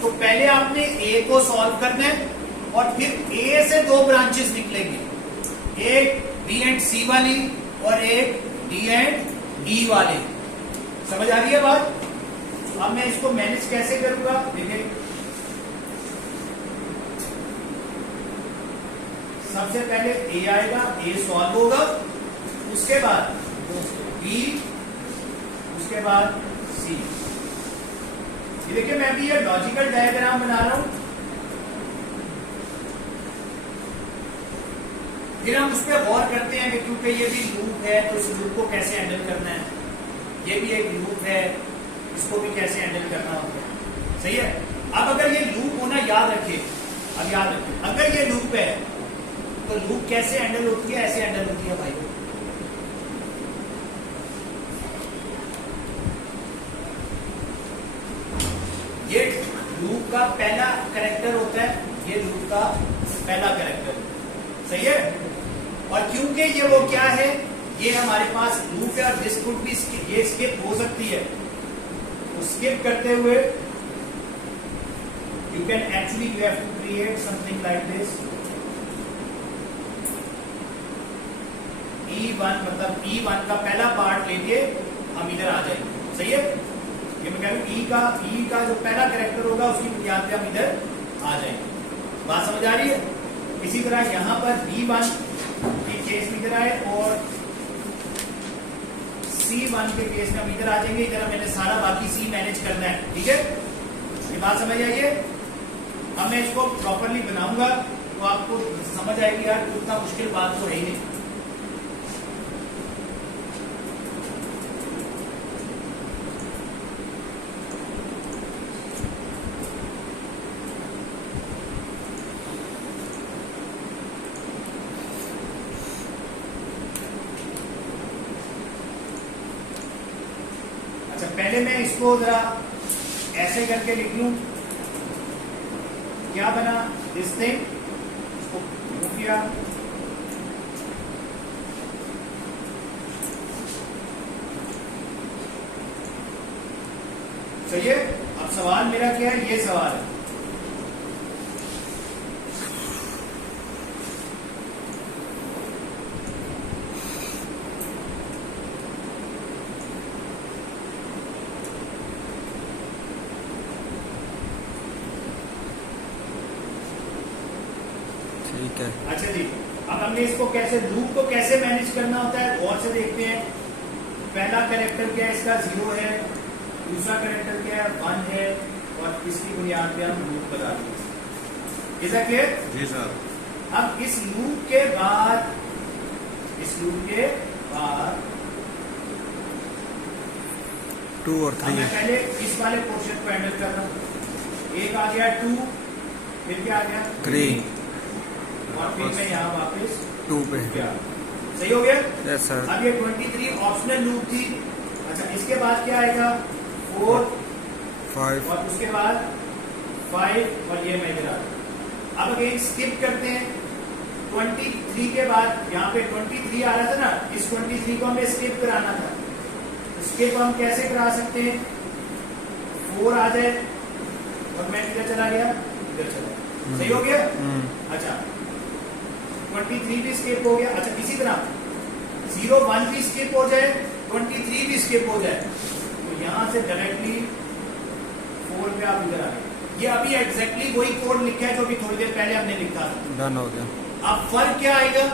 तो पहले आपने A को सॉल्व करना है और फिर A से 2 ब्रांचेस निकलेंगे, एक B एंड C वाली और एक D एंड E वाली। समझ आ रही है बात? अब मैं इसको मैनेज कैसे करूंगा, देखिए सबसे पहले A आएगा, A सॉल्व होगा, उसके बाद B, उसके बाद C। ये देखिए मैं भी ये लॉजिकल डायग्राम बना रहा हूं, फिर हम उस पर गौर करते हैं कि क्योंकि ये भी लूप है तो इस लूप को कैसे हैंडल करना है, ये भी एक लूप है, इसको भी कैसे हैंडल करना होगा, सही है। अब अगर ये लूप होना याद रखिए, अब याद रखिए अगर ये लूप है तो लूप कैसे हैंडल होती है, ऐसे हैंडल होती है भाई। ये लूप का पहला कैरेक्टर होता है, ये लूप का पहला कैरेक्टर, सही है। और क्योंकि ये वो क्या है, ये हमारे पास लूप है और दिस कुड भी ये स्किप हो सकती है, तो स्किप करते हुए you can actually you have to create something like this E1, मतलब E1 का पहला पार्ट लेके हम इधर आ जाएंगे, सही है। ये मैं कह रहा हूँ E का जो पहला कैरेक्टर होगा उसकी बुनियाद पे हम इधर आ जाएंगे, बात समझ आ रही है। इसी तरह यहाँ पर B1 के केस में इधर आए और C1 के केस में हम इधर आ जाएंगे, इधर मैंने सारा बाकी C मैनेज करना है, ठीक है। ये बात समझ आइए। अब मैं इसको प्रॉपरली बनाऊंगा तो आपको समझ आएगी यार उतना मुश्किल बात तो है ही नहीं। अच्छा, पहले मैं इसको जरा ऐसे करके लिख लूं, क्या बना दिस थिंग, इसको मूव किया, सही है। अब सवाल मेरा क्या है, ये सवाल है, ठीक है। अच्छा जी। अब हमने इसको कैसे, लूप को कैसे मैनेज करना होता है गौर से देखते हैं। पहला कैरेक्टर क्या है इसका, 0 है, दूसरा कैरेक्टर क्या है, 1 है, और इसकी बुनियाद पे हम लूप बता देंगे। Is that clear? जी सर। अब इस लूप के बाद टू और अब थ्री मैं पहले इस वाले पोर्शन को हैंडल कर रहा हूँ। एक आ गया 2, फिर क्या आ गया 3 और फिर मैं यहाँ वापस 2 पे। क्या सही हो गया? Yes sir. अब ये 23 ऑप्शनल लूप थी। अच्छा, इसके बाद क्या आएगा 4 5 और उसके बाद 5 और ये मैं इधर आ गया। अब अगेन स्किप करते हैं 23 के बाद, यहाँ पे 23 आ रहा था ना, इस 23 को हमें स्किप कराना था। स्किप हम कैसे करा सकते हैं, 4 आ जाए और मैं इधर चला गया, इधर चला गया, सही हो गया। अच्छा, 23 भी स्किप हो गया। अच्छा, इसी तरह 0 1 भी स्किप हो जाए, 23 भी स्किप हो जाए, तो यहां से डायरेक्टली 4 पे आप इधर आ गए। ये अभी एग्जैक्टली वही कोड लिखा है जो भी थोड़ी देर पहले हमने लिखा था। डन हो गया। अब फर्क क्या आएगा,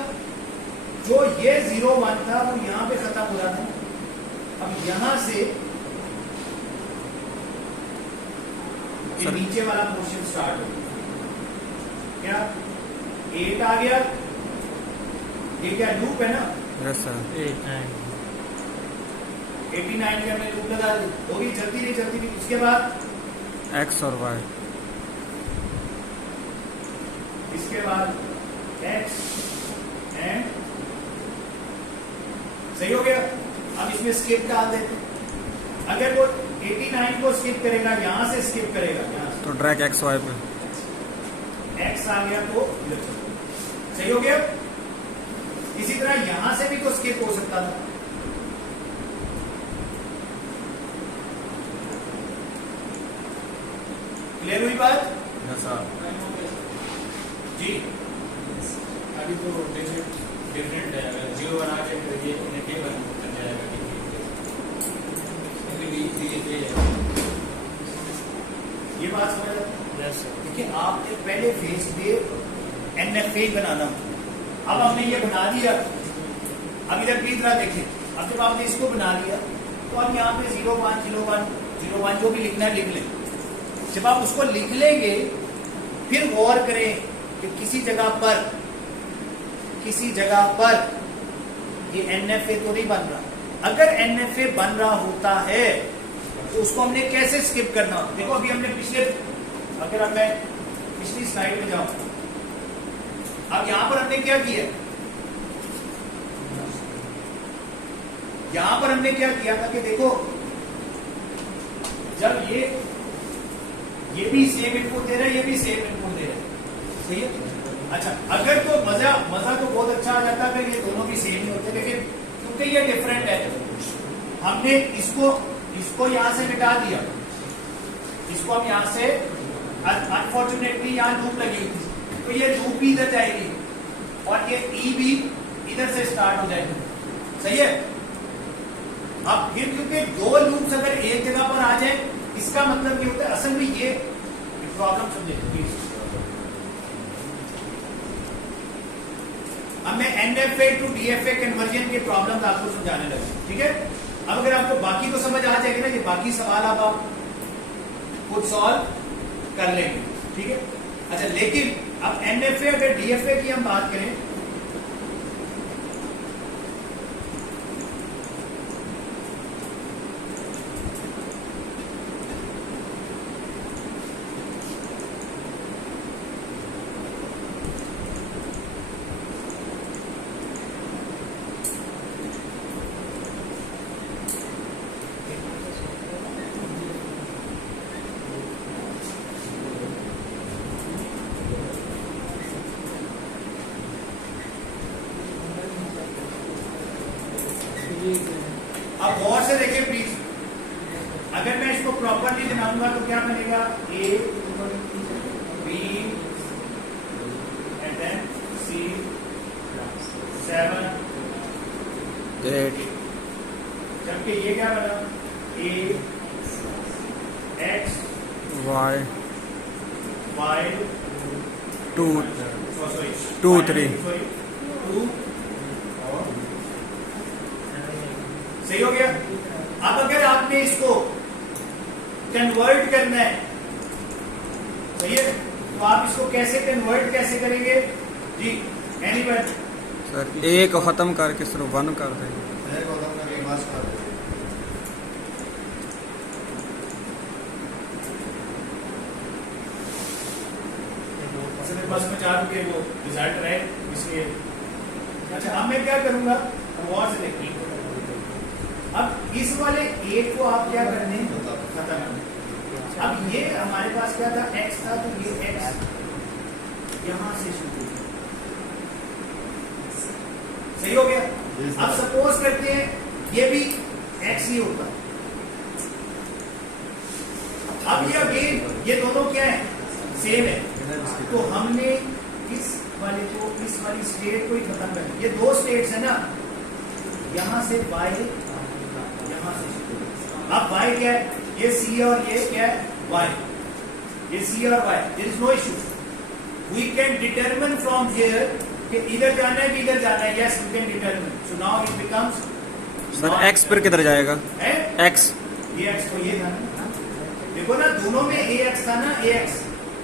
जो ये 0 1 था वो यहां पे खत्म हो रहा था, अब यहां से ये नीचे वाला पोर्शन स्टार्ट हो गया। क्या 8 आ गया, ये क्या लूप है ना? Yes sir. 89 के हमने लूप लगा दी, होगी चलती रही। उसके बाद एक्स और वाई, इसके बाद x एंड, सही हो गया। अब इसमें स्किप डाल देते हैं। अगर वो 89 को स्किप करेगा, यहां से स्किप करेगा, यहां से तो ड्रैग एक्स वाई पे। x आ गया तो इधर चलो, सही हो गया। इसी तरह यहां से भी तो स्किप हो सकता था। क्लियर हुई बात? Yes sir. जी, अभी तो डिफरेंट है, अगर 0 बना के तो ये नेगेटिव बन जाएगा, ये बात समझ आती? देखिए, आपने पहले फेज पे NFA बनाना, अब हमने ये बना दिया। अब इधर की तरह देखें, अब जब आपने इसको बना लिया तो अब यहाँ पे 0 1 0 1 0 1 जो भी लिखना है लिख लें। जब आप उसको लिख लेंगे फिर गौर करें कि किसी जगह पर ये NFA तो नहीं बन रहा। अगर NFA बन रहा होता है तो उसको हमने कैसे स्किप करना होता? देखो, अभी हमने अगर अब मैं पिछली स्लाइड में जाऊं, अब यहां पर हमने क्या किया, था कि देखो, जब ये ये भी सेम इनपुट दे रहा है, ये भी सेम इनपुट दे रहा है, सही है। अच्छा, अगर तो मजा तो बहुत अच्छा आ जाता अगर ये दोनों भी सेम ही होते, लेकिन क्योंकि ये डिफरेंट है, हमने इसको यहां से मिटा दिया, इसको हम यहां से, अनफॉर्चुनेटली यहां लूप लगी हुई थी, तो ये लूप भी इधर जाएगी और ये ई भी इधर से स्टार्ट हो जाएगी, सही है। अब फिर क्योंकि दो लूप्स अगर एक जगह पर आ जाए, इसका मतलब ये होता है, असल में ये प्रॉब्लम समझे प्लीज। अब मैं एनएफए टू डीएफए कन्वर्जन के प्रॉब्लम आपको समझाने लगा, ठीक है। अब अगर आपको बाकी तो समझ आ जाएगा ना, ये बाकी सवाल अब आप खुद सॉल्व कर लेंगे, ठीक है। अच्छा, लेकिन अब एनएफए अगर डीएफए की हम बात करें, अब गौर से देखिए प्लीज, अगर मैं इसको प्रॉपरली बनाऊंगा तो क्या बनेगा, ए बी एंड देन सी 7 8 जबकि ये क्या बना, ए एक्स वाई वाई 2 सॉरी 2 3 2, सही हो गया। अब अगर आपने इसको कन्वर्ट करना है, सही है, तो आप इसको कैसे कन्वर्ट कैसे करेंगे जी, एनीवन सर ए को खत्म करके सिर्फ 1 कर देंगे। बस में 4 के वो रिजल्ट रहे इसलिए। अच्छा, अब मैं क्या करूंगा, और से देखिए, अब इस वाले ए को आप क्या करने खत्म करने। अब ये हमारे पास क्या था, x था, तो ये x यहां से शुरू, सही हो गया। अब सपोज करते हैं ये भी x ही होता, अब ये अगेन ये दोनों क्या है, सेम है, तो हमने इस वाले को, इस वाली स्टेट को ही खत्म कर दिया। ये दो स्टेट्स है ना, यहां से y, यहां से, अब y क्या है, ये c और ये क्या है, y, ये c और y, there is no issue, we can determine from here कि इधर जाना है कि इधर जाना है, yes we can determine, so now it becomes, sir x पर किधर जाएगा, x, ये x को ये था ना, देखो ना दोनों में ax था ना, ax,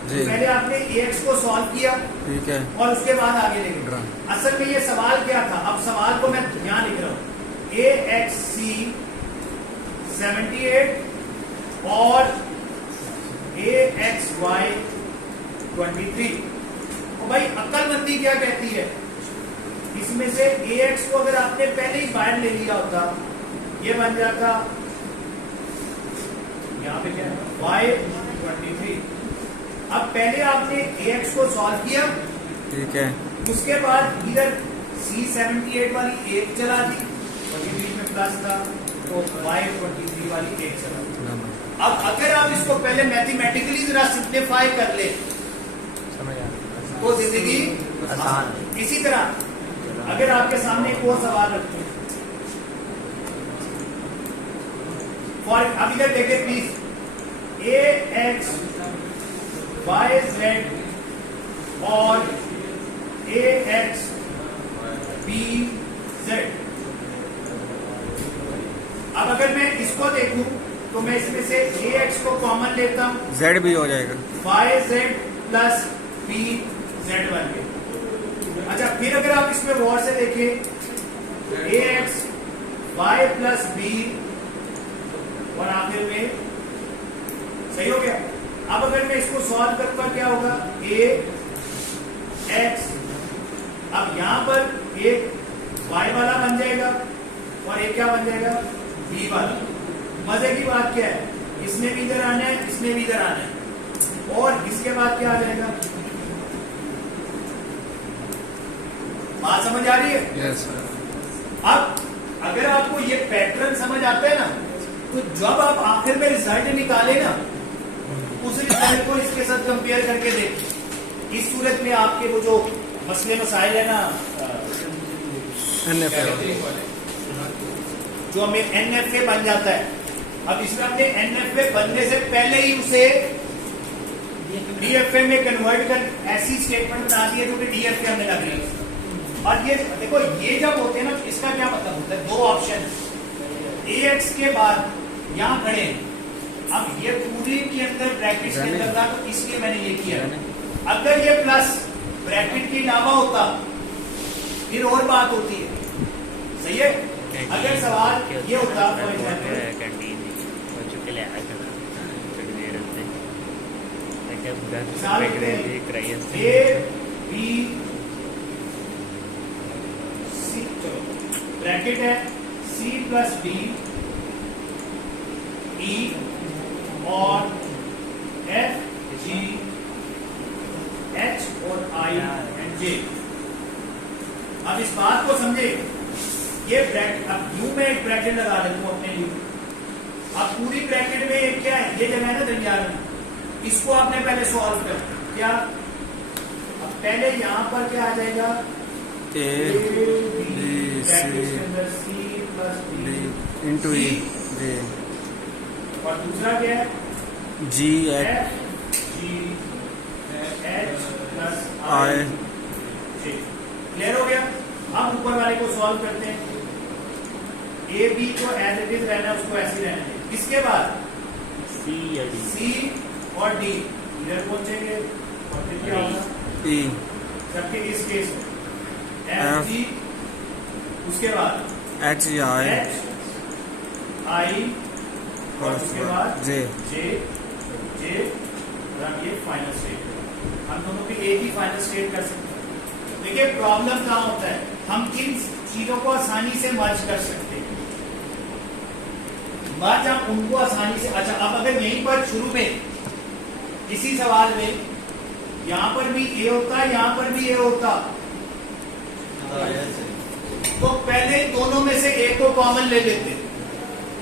तो पहले आपने ax को सॉल्व किया, ठीक है, और उसके बाद आगे लेंगे। असल में ये सवाल क्या था, अब सवाल को मैं यहां लिख रहा हूं, AXC 78 और AXY 23। तो भाई अक्लमंदी क्या कहती है, इसमें से AX को अगर आपने पहले ही बाहर ले लिया होता, ये बन जाता यहां पे क्या है, Y 23। अब पहले आपने AX को सॉल्व किया, ठीक है, उसके बाद इधर C78 वाली 1 चला दी, और ये बीच में प्लस था, तो Y23 वाली 1 चला दी। अब अगर आप इसको पहले मैथमेटिकली जरा सिंप्लीफाई कर ले, तो जिंदगी आसान। इसी तरह अगर आपके सामने एक और सवाल रखते हैं, फॉर अब इधर देखें प्लीज, AX YZ और AX BZ। अब अगर मैं इसको देखूं तो मैं इसमें से AX को कॉमन लेता हूं, Z भी हो जाएगा, YZ प्लस BZ बन गया। अच्छा, फिर अगर आप इसमें गौर से देखें, AX Y प्लस B और आखिर में, सही हो गया। अब अगर मैं इसको सॉल्व करूंगा क्या होगा, AX, अब यहां पर एक Y वाला बन जाएगा और एक क्या बन जाएगा, B वाला। मजे की बात क्या है, इसने भी इधर आना है, इसने भी इधर आना है, और इसके बाद क्या आ जाएगा? बात समझ आ रही है? यस अब अगर आपको ये पैटर्न समझ आता है ना, तो जब आप आखिर में रिजल्ट निकाले ना, उस रिजल्ट को इसके साथ कंपेयर करके देखिए। इस सूरत में आपके वो जो मसले मसाइल है ना, जो हमें NFA बन जाता है, अब इसमें हमने NFA बनने से पहले ही उसे DFA में कन्वर्ट कर ऐसी स्टेटमेंट बना दी है जो कि DFA हमें लग रही है। और ये देखो, ये जब होते हैं ना, तो इसका क्या मतलब होता है? दो ऑप्शन, AX के बाद यहां खड़े हैं। अब ये पूरी के अंदर ब्रैकेट के अंदर था, तो इसलिए मैंने ये किया। अगर ये प्लस ब्रैकेट के अलावा होता फिर और बात होती है, सही है? अगर सवाल ये होता for example A B C, चलो ब्रैकेट है C प्लस D E और F G H और I एंड J। अब इस बात को समझे, ये ब्रैकेट, अब यू में एक ब्रैकेट लगा देता हूं अपने लिए। अब पूरी ब्रैकेट में एक क्या है, ये जगह है ना दरमियान में, इसको आपने पहले सॉल्व कर क्या। अब पहले यहां पर क्या आ जाएगा? A B C D into E J, और दूसरा क्या है? G F G H plus I J। Clear हो गया? अब ऊपर वाले को सॉल्व करते हैं। A B को एज इट इज रहना है, उसको ऐसे रहने दें। इसके बाद C और D इधर पहुंचेंगे और फिर क्या होगा? E सबके इस केस में F G, उसके बाद H I H I और उसके बाद J। J और अब ये फाइनल स्टेट। हम दोनों की एक ही फाइनल स्टेट कर सकते हैं। देखिए प्रॉब्लम कहाँ होता है, हम किन चीजों को आसानी से मर्ज कर सकते हैं। मर्ज हम उनको आसानी से, अच्छा अब अगर यहीं पर शुरू में इसी सवाल में यहां पर भी A होता, यहां पर भी A होता, तो पहले दोनों में से A को कॉमन ले लेते।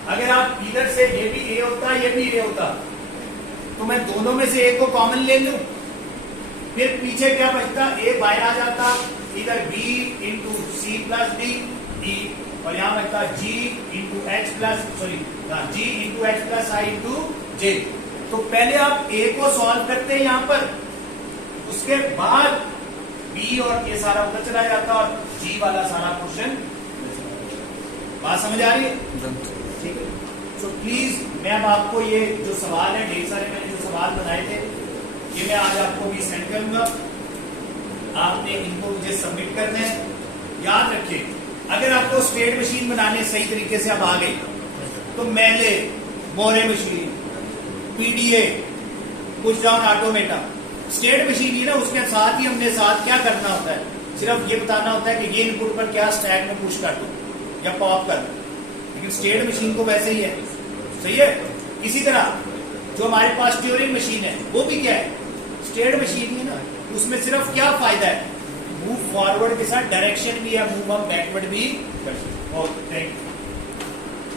अगर आप इधर से ये भी A होता, ये भी A होता, तो मैं दोनों में से A को कॉमन ले लूं, फिर पीछे क्या बचता? A बाहर आ जाता, इधर B into C plus D E, और यहां बचता G into H plus G into H plus I into J। तो पहले आप A को सॉल्व करते हैं यहां पर, उसके बाद B और ये सारा उधर चला जाता और G वाला सारा क्वेश्चन। बात समझ आ रही है? ठीक है। सो प्लीज मैं अब आपको ये जो सवाल है, ढेर सारे मैंने जो सवाल बनाए थे, ये मैं आज आपको भी सेंड करूंगा। आपने इनको मुझे सबमिट करना है। याद रखिए, अगर आपको स्टेट मशीन बनाने सही तरीके से अब आ गई, तो Mealy, Moore machine, PDA, push down automata, state machine ही ना, उसके साथ ही हमने साथ क्या करना होता है, सिर्फ ये बताना होता है कि ये इनपुट पर क्या स्टैक में पुश कर दो या पॉप कर दो। लेकिन स्टेट मशीन को वैसे ही है, सही है। इसी तरह जो हमारे पास ट्यूरिंग मशीन है, वो भी क्या है, स्टेट मशीन ही है ना। उसमें सिर्फ क्या फायदा है, मूव फॉरवर्ड के साथ डायरेक्शन भी है, मूव हम बैकवर्ड भी कर सकते। Okay, thank you.